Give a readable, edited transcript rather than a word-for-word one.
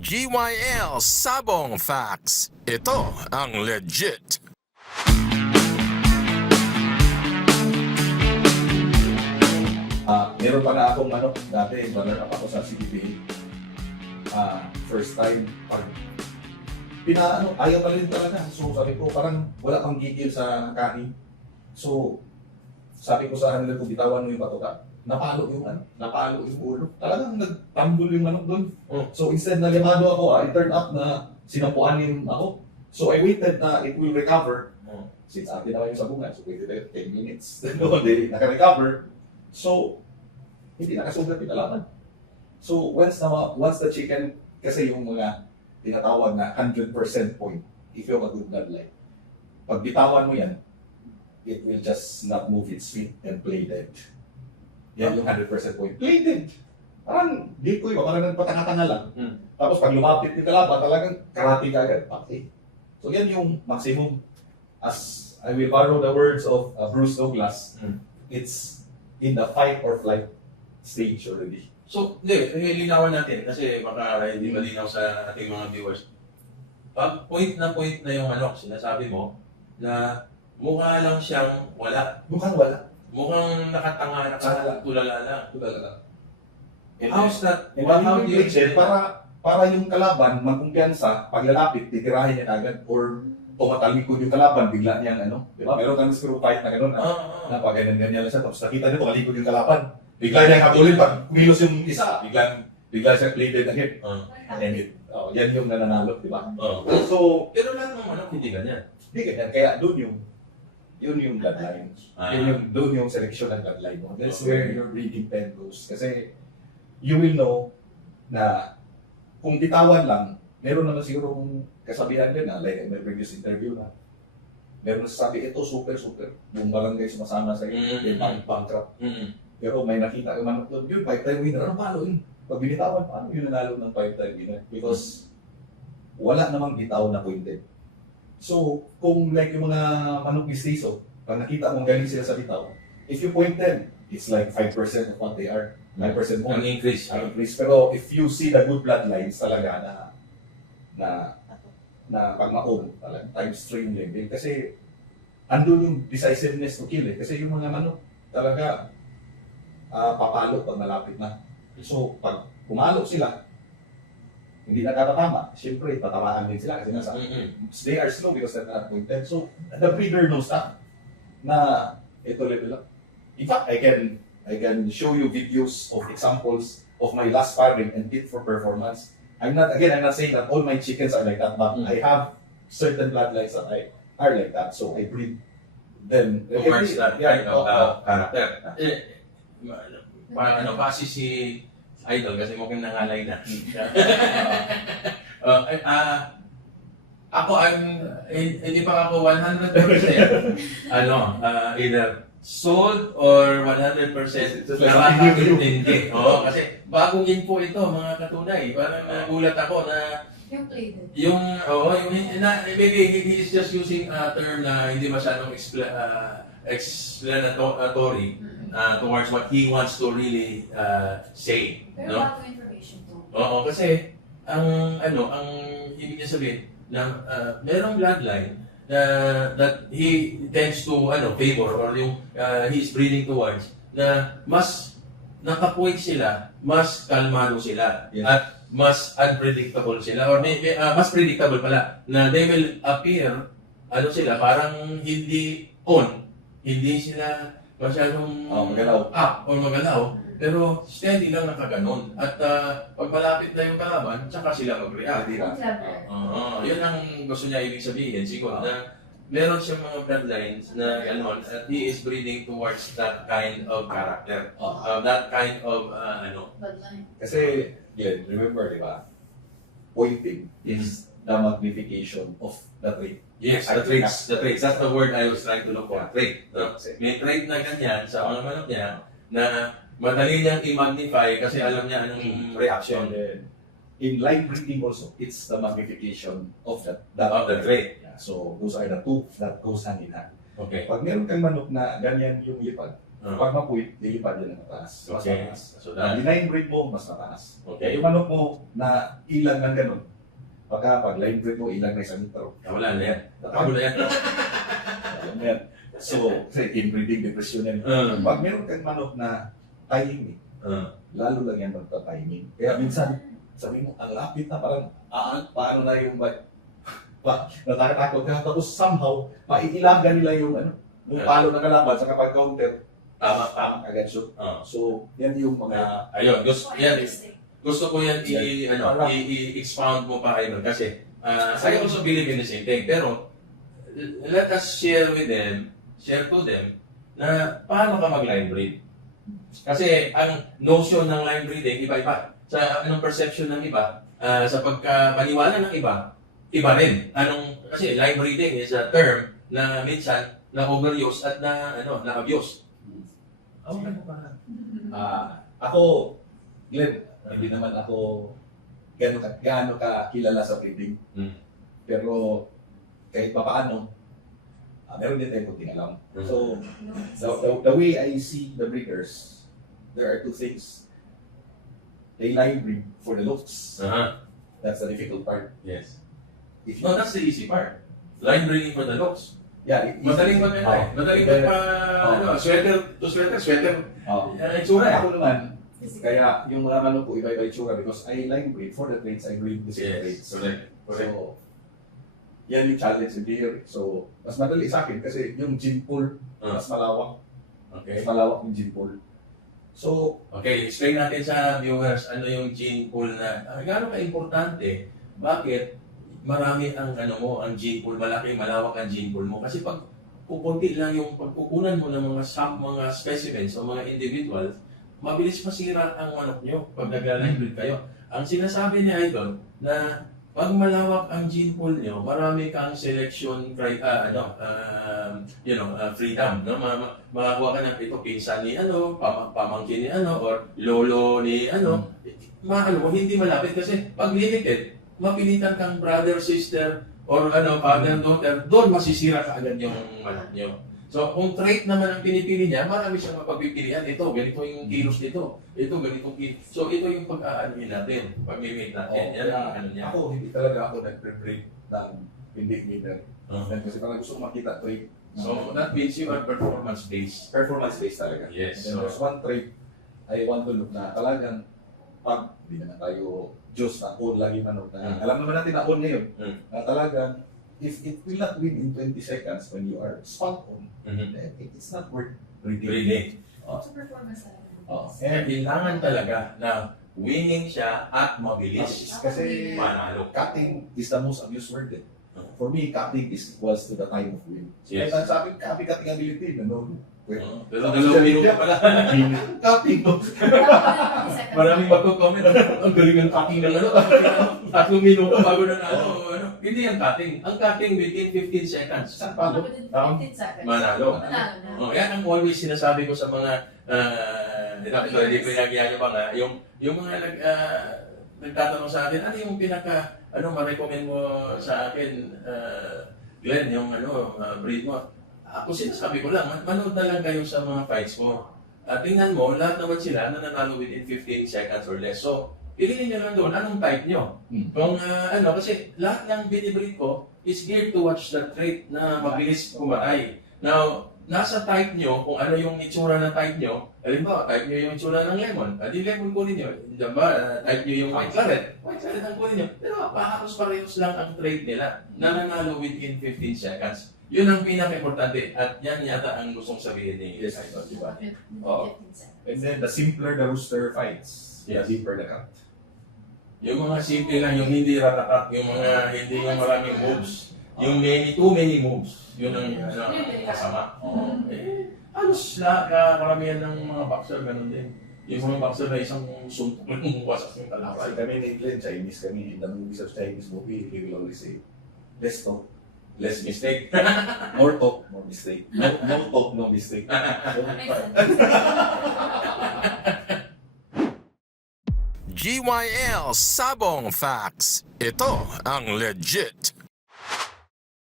GYL Sabong Facts. Ito ang legit. Meron pa na akong dati, runner-up ako sa CPA. First time, ayaw pa rin talaga. So sabi ko, parang wala pang gigil sa kain. So, sabi ko sa kanila, kung bitawan mo yung patuka, napalo yung ulo. Talagang nagtambol yung manok doon. So instead na limado ako, I turned up na sinampuanin ako. So I waited na it will recover. Since atin naman yung sabungan, so waited 10 minutes. Hindi naka-recover. So, hindi nakasugat yung kalaban. So once the chicken, kasi yung mga tinatawag na 100% point, if you have a good bloodline, pag bitawan mo yan, it will just not move its feet and play dead. Yan yung 100% point. Play dead. Parang di ko yun, parang nagpatanga-tanga lang. Tapos pag lumapit yung kalaban, talagang karate ka agad. Okay. So yan yung maximum. As I will borrow the words of Bruce Douglas, it's in the fight or flight stage already. So, linawan natin kasi baka hindi malinaw sa ating mga viewers. Pag point na yung sinasabi mo na mukha lang siyang wala. Mukhang wala. Mukhang nakatanga, nakatulala lang. Tulala lang. How's that? And How do you explain that? para yung kalaban magkumpiyansa, pag lalapit, titirahin niya agad or tumatalikod yung kalaban, bigla niyang di ba? Meron kang screw fight na gano'n, na pag ganyan lang siya, tapos nakita niya tumalikod yung kalaban. Bigla niyang katulin, pag kumilos yung isa, bigla siya play dead again. And yan yung nananalo, di ba? So, Pero lahat ng manok hindi ganyan. hindi ganyan. Kaya yun yung bloodline. Doon yung selection ng bloodline mo. That's where your breeding pen goes. Kasi you will know na kung bitawan lang, meron naman sigurong kasabihan din na, like in my previous interview na, meron sabi, ito super, yung barangay sumasama sa iyo, bankrupt. Pero may nakita ka man doon, yun, 5-time winner, ano palo yun? Pag binitawan, paano yun nanalo ng 5-time winner? Because wala namang bitaw na pointed. So, kung like yung mga manok mistiso, pag nakita mong galing sila sa bitaw, if you point them, it's like 5% of what they are. 9% more. Ang increase. Pero if you see the good bloodlines talaga na pag maon, talaga times 3 level. Kasi andun yung decisiveness to kill Kasi yung mga manok talaga papalo pag malapit na. So, pag pumalo sila, hindi nakatatama, siyempre, tatamaan din sila kasi they are slow because they're not pointed. So, the breeder knows that, na ito level up. In fact, I can show you videos of examples of my last sparring and fit for performance. I'm not saying that all my chickens are like that, but I have certain bloodlines that are like that. So, I breed them. Towards that kind of character. Kasi si Idol kasi mukhang nangalay na. Ako, hindi pa ako 100% either sold or 100% nakakaintindi. Kasi bagong info ito, mga katunay. Parang nagulat ako na Yung plated. Maybe he is just using a term na hindi masyadong explanatory towards what he wants to really say. Pero bago information to. Oo, kasi ang ibig niya sabihin na merong bloodline that he tends to favor or yung he is breeding towards na mas nakapoint sila, mas kalmado sila, at mas unpredictable sila or mas predictable pala na they will appear parang hindi sila masyadong up or magalaw, pero steady lang nakaganon. At pag malapit na yung kalaban, tsaka sila mag-react. Yun ang gusto niya ibig sabihin. Siguro na meron siyang mga bloodlines na gano'n at he is breeding towards that kind of character. That kind of Bloodline. Kasi, remember, di ba? Pointing is the magnification of the trait. Yes, the traits. That's the word I was trying to look for. Trait. May trait na ganyan sa mga manok niya na madali niyang i-magnify kasi alam niya anong reaction. In line breeding also, it's the magnification of the trait. Yeah, so those are the two that goes hand in hand. Okay. Pag meron kang manok na ganyan yung lipad, Pag mapuwit, lilipad yan ng mataas. Mas Okay. mataas. So Ang that, line breed mo, mas mataas. okay. Yung manok mo na ilang ng ganun, pag line breed mo, ilang na isang metro. Wala na yan. Ako na yan. Alam mo yan. So, kasi inbreeding depression yan. Pag meron kang manok na timing, lalo lang yan magta-timing. Kaya minsan, sabi mo, ang lapit na parang, paano na yung natatakot ka. Tapos somehow, maiilagan nila yung yung palo ng kalaban sa kapag counter, tama agad siya. So, yan yung mga, Ayun, yan, Mistake. gusto ko yan i-expound mo pa kayo nun. Kasi, I also believe in the same thing. Pero, let us share to them, na paano ka mag-line breed. Kasi, ang notion ng line breeding, iba-iba. Sa anong perception ng iba, sa pagkapaniwala ng iba, iba rin. Kasi line breeding is a term na minsan na overuse at na abuse. ako, Glenn, hindi naman ako gaano ka kilala sa breeding. Pero, kahit pa paano, meron din tayong kunting alam. So, the way I see the breeders, there are two things. They line breed for the looks. That's the difficult part. Yes. If No, that's the easy part. Line breeding for the looks. Madaling madaling sweater to sweater. Itsura eh. Ako naman, kaya yung mga manok ko, iba-iba itsura because I line breed for the traits, I breed the same traits. Correct. So, yan yung challenge here. So, mas madali sa akin kasi yung gene pool, mas malawak. Okay. Mas malawak yung gene pool. So, Okay, explain natin sa viewers ano yung gene pool na gaano ka-importante. Bakit marami ang ang gene pool, malaki, malawak ang gene pool mo. Kasi pag pupunti lang yung pagkukunan mo ng mga specimens o mga individuals, mabilis masira ang manok nyo pag nag-line breed kayo. Ang sinasabi niya Idol na pag malawak ang gene pool nyo, marami kang selection freedom, no? Makakuha ka ng ito pinsan ni pamangkin ni or lolo ni hindi malapit kasi pag limited, mapilitan kang brother, sister, or father, daughter, doon masisira ka agad yung manok nyo. So, kung trait naman ang pinipili niya, marami siyang mapagpipilian. Ito, ganito yung kilos nito. Ito, ganitong kilos. So, ito yung pag-aanin natin, pag-limit natin. Yan ang niya. ako, hindi talaga ako nag-breed ng hindi meter. Kasi parang gusto ko makita trait. So, that means you are performance-based. Performance-based talaga. Yes. And then there's one trait I want to look na talagang pag hindi naman tayo Diyos na on lagi manok na alam naman natin na on ngayon na talagang if it will not win in 20 seconds when you are spot on, then it's not worth breeding. Breeding. Sa performance talaga. And Kailangan talaga na winning siya at mabilis. kasi Manalo. cutting is the most abused word. For me, cutting is equals to the time of win. Yes. Kaya sa akin, cutting ability, Pero dalawang minuto pala. cutting mo. Maraming magko-comment. Ang galing ng cutting ng 3 minuto bago na Hindi ang cutting. Ang cutting within 15 seconds. Saan pa? Manalo. Manalo. Yan ang always sinasabi ko sa mga hindi pinagyan nyo ba nga, yung mga nagtatanong sa akin, ano yung ma-recommend mo sa akin, Glenn, yung breed mo? Ako sinasabi ko lang, manood na lang kayo sa mga fights ko. Tingnan mo, lahat naman sila nananalo within 15 seconds or less. So, piliin nyo lang doon, anong type nyo? Kung kasi lahat ng binibreed ko is geared to watch the trait na mabilis kumaay. Now, nasa type nyo, kung ano yung itsura ng type nyo, halimbawa, type nyo yung itsura ng lemon, di lemon kunin nyo. Diba, type nyo yung white claret ang kunin nyo. Pero paharos-parehos lang ang trait nila, nananalo within 15 seconds. Yun ang pinaka-importante at yan yata ang gustong sabihin ni Yes, Idol, di ba? And then, the simpler the rooster fights, the Yes. deeper the cut. Yung mga simple lang, yung hindi ratatak, yung mga hindi yung maraming moves, yung too many moves, yun ang masama. Halos karamihan ng mga boxer, ganun din. Yung mga boxer na isang suntok lang wasak yung Kasi talakay. kami in England, Chinese kami, in the movies of Chinese movie, we will always say, less talk, Less mistake. more talk, more mistake. No talk, no mistake. So, GYL Sabong Facts. Ito ang legit.